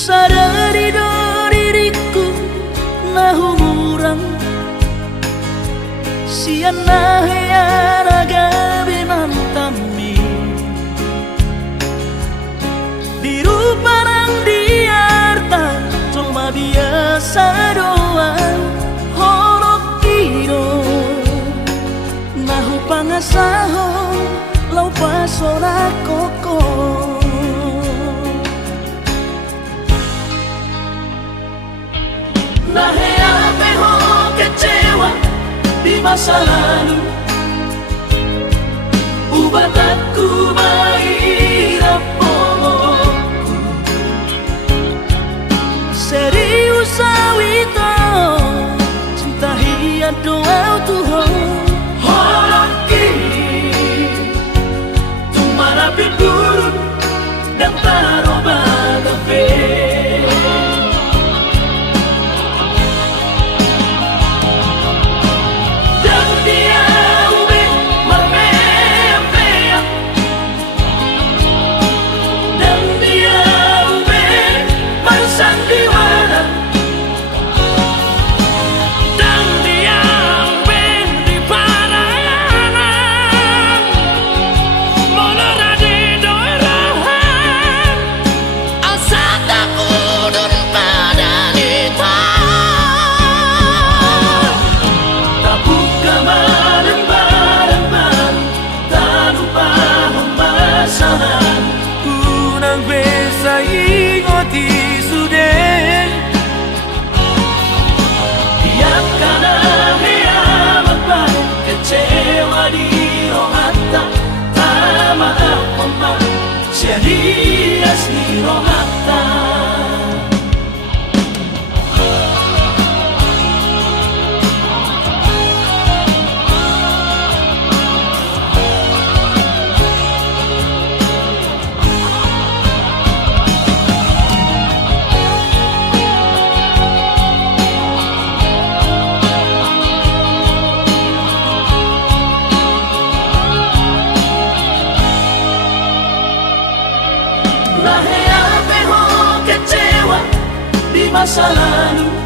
sadari do diriku na humurang siana heyana gabi mantami biru parang diarta cuma biasa doang horok kiro nahu pangasahon lau pasora koko nahe ape ho kecewa di masa lalu ubat aku mahirap polokku serius awito cinta hiat doa Tuhan horok kini tumara pinurun dan taroba kafe Serias ni rohata nahe ape ho kecewa di masa lalu